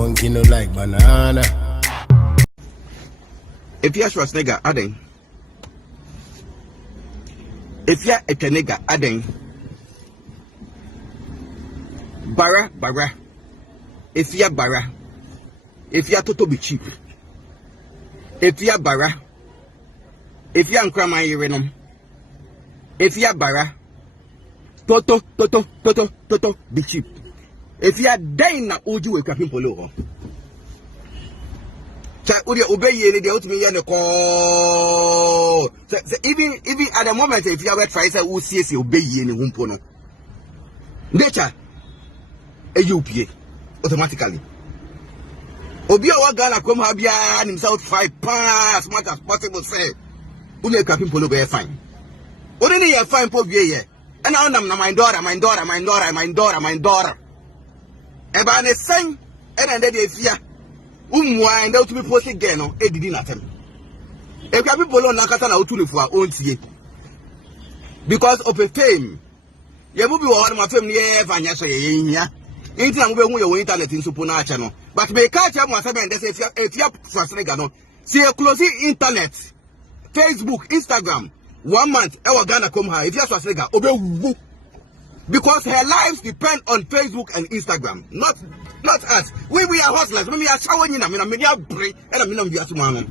monkey no like banana. If you're schwarzenegger, adding. If you're a nigga, adding. Bara. If you're bara. If you're toto be cheap. If you're bara. If you're unkrama yerenum. If you're bara. Toto be cheap. If you're dying na oju we kapin poloo. Udia obey ye dey out me here call. Even at the moment if you are try say who see obey ye ni humpo no. Nature AUPA automatically. Obi a Ghana come have ya himself five as much as possible say. Ule kapin poloo be fine. Only you fine po be here. And now na my daughter. Eba ne sen and then they fear. And out to be posted again, no, did nothing. If you people on Nakata out to for own tea because of a fame, you will be one of my family, Vanya, here. Anything we internet in Supona channel, but may catch up my seven days if you have Schwarzenegger. See a closing internet, Facebook, Instagram, 1 month, our Ghana come high. If you have Schwarzenegger, obey. Because her lives depend on Facebook and Instagram, not us. We are hustlers. We are showing in. I mean, break and I mean, we are tomorrow.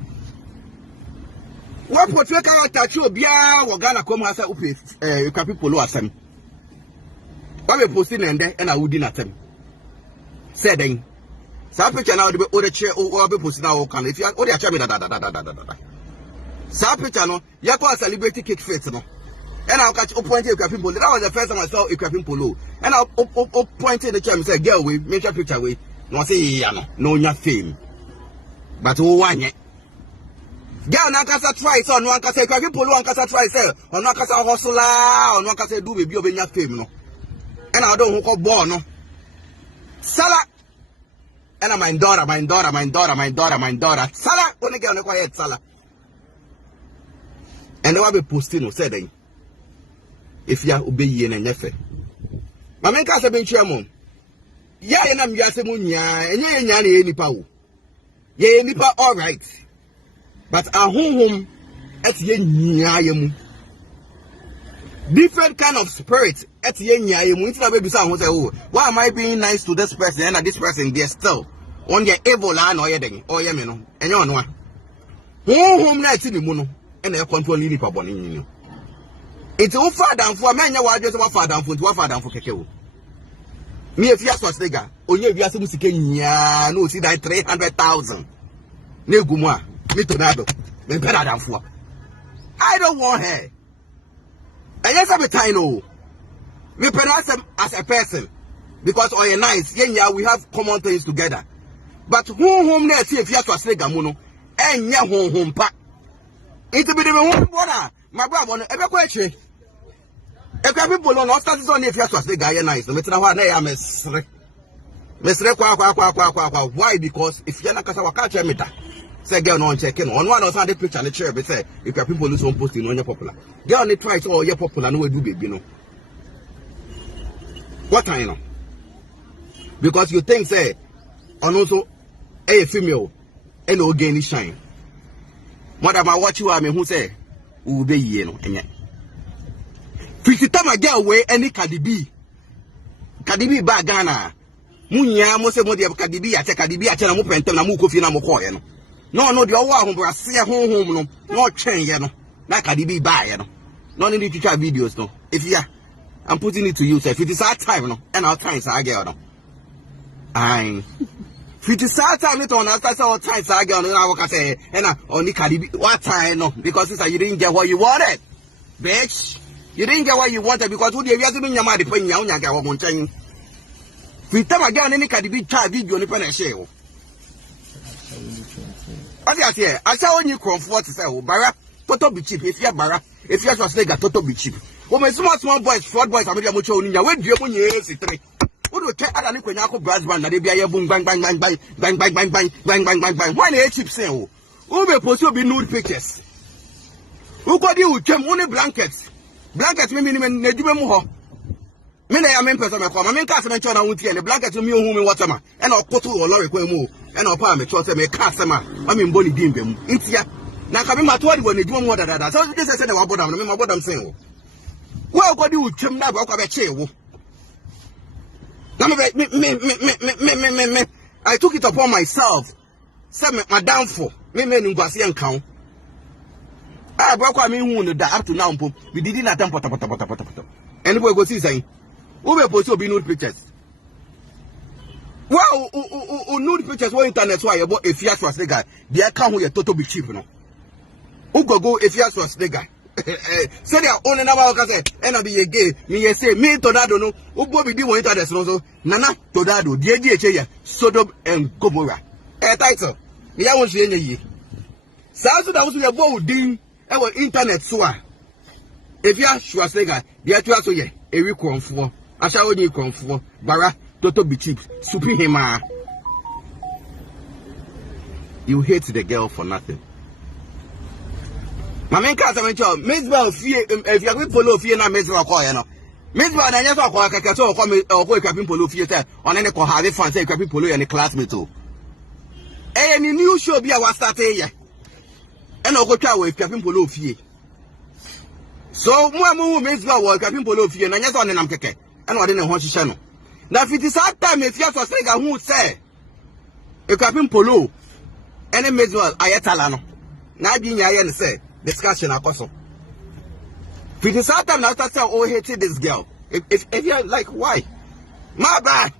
What portrait character show be a Ghana come has a poloo at them. I will post in and I would dinner them. Said then, some picture now the other chair or be posted now. Can if you are only a chair, some picture no, you are celebrity cake face no. And I'll catch up pointing people. That was the first time I saw akuapem poloo. And I'll point in the chair and say, girl, we make your picture away. No, say, no, your fame. But who want it? Girl, Nankasa try, so no one can say, akuapem poloo, and Kasa try, sir. Or no Kasa hustler, or no Kasa do baby of your fame, no. And I don't hook up born, no. Salah. And I'm my daughter. Salah, only girl, no quiet, Salah. And they will be posting, no, said they. If you obey ye and nefe. My man can't be chairman. Ya and I'm Yasemunia, and ye any power. Ye nipa all right. But our home at ye different kind of spirit at ye baby sound say, oh, why am I being nice to this person and this person they're still on your evil land or ye or ye meno, and you know. Home night in the mono, and they're controlling nipa bonnie. It's all far down for a man. You are just one far down for Keke. Me, if you are Schwarzenegger, or you are supposed to no, see that 300,000. No Guma, me to Nado, me better than for. I don't want her. And yes, I'm a tiny. Me pronounce them as a person because on your nice, yeah, we have common things together. But home there, see if you are Schwarzenegger, mono, and ya home pack. It's a bit of a home water. My brother, ever question. If you people don't start on if you are the guy nice, no matter what I am why? Because if you're not catch me, say girl no checking on one or the picture on the chair, but say if you people lose on posting on your popular. Girl only try to all your popular no do baby no. What I know? Because you think say and also a female and no gain shine. Madam, I watch you who say who be ye no and 50 time I get away any Cardi B ba Ghana. Munya mo se mo de Cardi B ate na mo pentem na mo kofi na mo koye no. No de owo ahun bra se honhom no. No twen ye no. Na Cardi B ba ye no. No need to try videos no. If yeah, I'm putting it to you say 50 that time no. And our time say girl no. Aye. 50 that time it on us all time say girl no na work say and only Cardi B what time no because you didn't get what you wanted. Bitch. You didn't get what you wanted because who you have to be your money paying your own chain. We tell again any Cardi B try video on the pen and share. I saw when you comfort to say, oh, Barra, toto be cheap. If you're Barra, if you're Schwarzenegger, toto be cheap. Oh, my small boys, fraud boys, I'm going to show you. Where do you want to see three? Who do take other when you brass band that they be a boom, bang. Why they cheap say, oh, who may post you be nude pictures? Who got you with them only blankets? Blankets, me, Me na ya me person me kwa ma me nka se me cho na wuti e ne blanket me ohu me water ma e na okoto o lorry kwa mu e na opa me cho se me ka se ma ma me mboni di mbem ntia na ka me ma to adi bo ne dwuma mu dada so this say na wa bodam no me ma bodam sen wo wo go di utwem na ba kwa be che wo na me I took it upon myself say me madam for me ngwase enkan ah bro kwa me hu no da up to now mpo we did not tam pota anybody go see saying who be post obi nude pictures wow nude pictures on internet why about Afia schwarzenegger the account who you total be cheap no who go Afia schwarzenegger so they are only number of say and I be gay me say me tornado no who go be on internet no so nana tornado the DHA Sodom and Gomorrah title me ya won so yenye so that was we go din e wo internet so a Afia schwarzenegger the actual so ye ewi konfo asha oni konfo bara toto be cheap supi hima. You hate the girl for nothing. My main case I mention Mezbel fie if you go follow fie na Mezbel call you know Mezbel na nyeso call keke so call me go equiping polo fie say on any ko have fun say equiping polo and classmate o any new show be a was start here and go twa we equiping polo fie so mu Mezbel wo equiping polo fie na nyeso on nam keke and ode ne ho hihye no na fiti sa time Afia schwarzenegger hu say equiping polo any Mezbel ayetala no na adwin ya ye ne say discussion akoso. For the same time, after saying, oh, hated this girl. If you're like, why? My bad,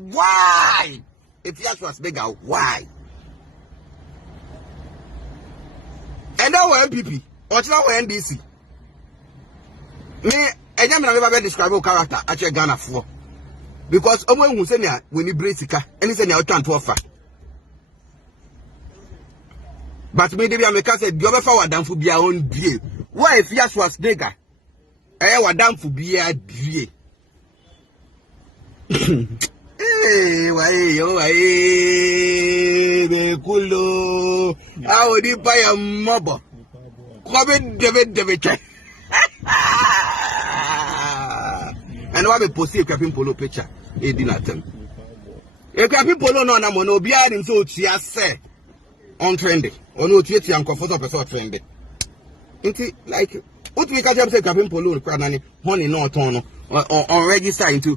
why? If you was bigger, why? And now we're MPP, or now we're NDC. Me, I never describe your character at your Ghana for. Because someone who said, when you break the and he said, you're trying to offer. But me dey make say the other for wadam for bia on bie. Why if Afia schwarzenegger? Wadam for bia bie. Why be kulo. How di buy a mobo. Come David. And why be post a capin polo picture? E di na tem. E capin polo no na mo no bia nim so tia say on trendy. Or no, it's uncomfortable person trendy. Into like what we can say captain polo honey no turn or register into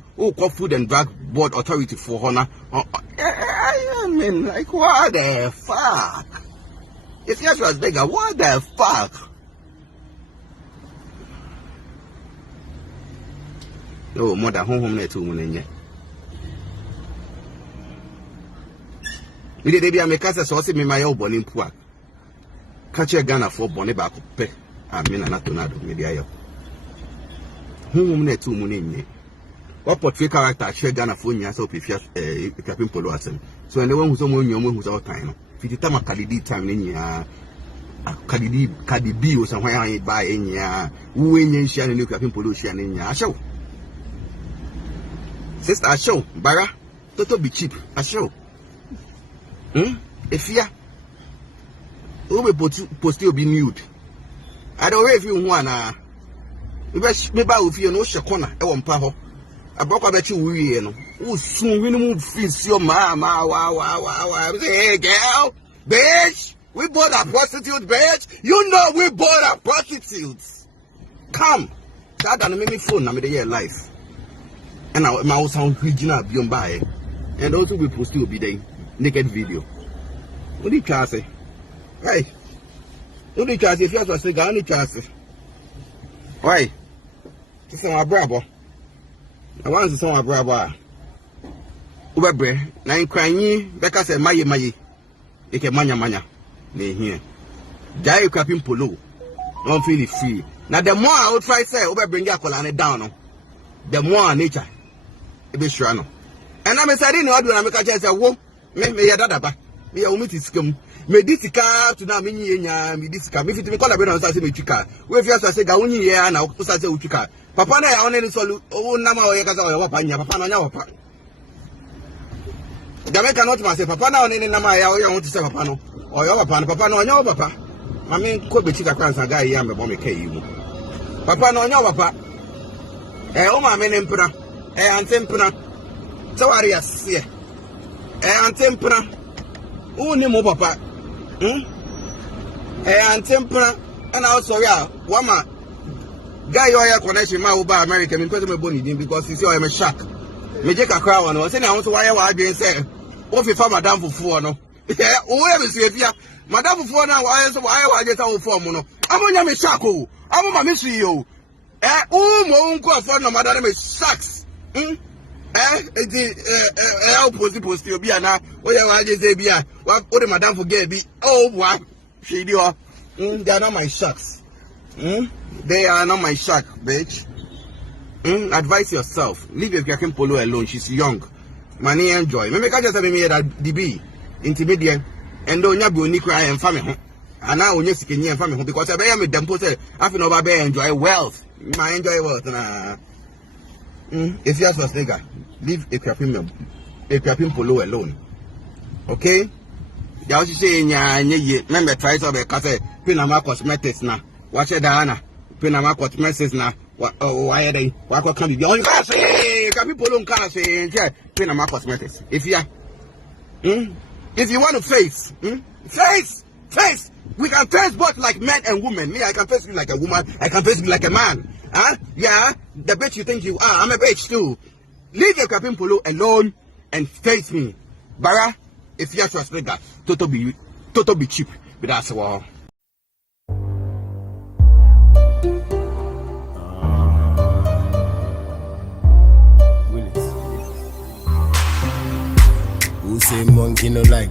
food and drug board authority for honor. I mean like what the fuck? If you was bigger, what the fuck? Oh, more than home net 2 million. Me dey make us so say me my old born poor. Catch a Ghana for bonnet back pe. I mean na tornado me dey ayo. Home net 2 million. What portray character share Ghana for nya so Afia captain polo asem. So and the one who so mo nyom who so time no. Fiti time akadidi time ni nya. Akadidi o so hwan an buy nya. Wo nya nhia ne captain polo hia ne nya. Asho. Sister Asho, bara. Toto be cheap. Asho. Afia who be post you be nude. I don't know if you want me ba Afia no she corner e won pa ho abokwa be chi wuye no wo sun wi no mu fees your mama wow say hey girl bitch we bought a prostitute bitch you know we bought a prostitutes come that and make me phone na me dey life and my sound original beyond by and also we post you be there naked video. What do you try say? Hey, what do you try say? If you have to say, I need to say. Why? This is my brother. I want to say my brother. Ubebre, na in crying, Becca said, Maye, eke manya, ne here. Die crapping polo. Don't feel it free. Now, the more I would try say, Ubebre, your colony down, the more nature. It be sure. And I'm a sardine, I do not make a chance. Me ya dada ba me ya umiti sikam me ditika to na me nyenya me ditika me fiti me call abena say me twika we fi asa say ga wonyi ye na o say utwika papa na ya one ni solu o na ma o ye kasa o ye wapa nya papa na nya wapa Game cannot say papa na one ni na ma ya o ye won to say papa no o ye wapa no papa na nya wapa ma me ko be twika kwansa ga ye am be bo me kai mu papa na nya wapa O ma me nempra. Antempra. So arias here. Antempra. Uni mo papa. Antempra. And also yeah, wama. Guy you are connection ma over America me kwese me boni din because you see I am a shark. Me je kakra won no say na won so why wa adwen say o fi fa madam fufu no. O we me see bia madam fufu na why so why wa je sa wo form no. Amonya me shark o. Amoma me see o. Mo nko afọ no madam me sharks. Post obi ana o ya wa je say bia o the madam forget bi wa she di o. They are not my sharks. They are not my shark, bitch. Advise yourself. Leave your Akuapem poloo alone. She's young. Money enjoy. Maybe I just have me that DB intermediate and don't you be cry and family. And now when you see and family because I am a damn poster. I feel no enjoy wealth. My enjoy wealth. If you're schwarzenegger, leave Akuapem poloo alone. Okay? You also say remember try to be cause Pinama cosmetics na. Watch it Diana. Pinama cosmetics na. Why they? Why can be on class? Can people don't class? Pinama cosmetics. If you want to face, face. We can face both like men and women. Me, I can face you like a woman. I can face you like a man. Yeah. The bitch you think you are, I'm a bitch too. Leave your Akuapem poloo alone and face me, Bara. If you're schwarzenegger, total be cheap. But that's all. Who say monkey no like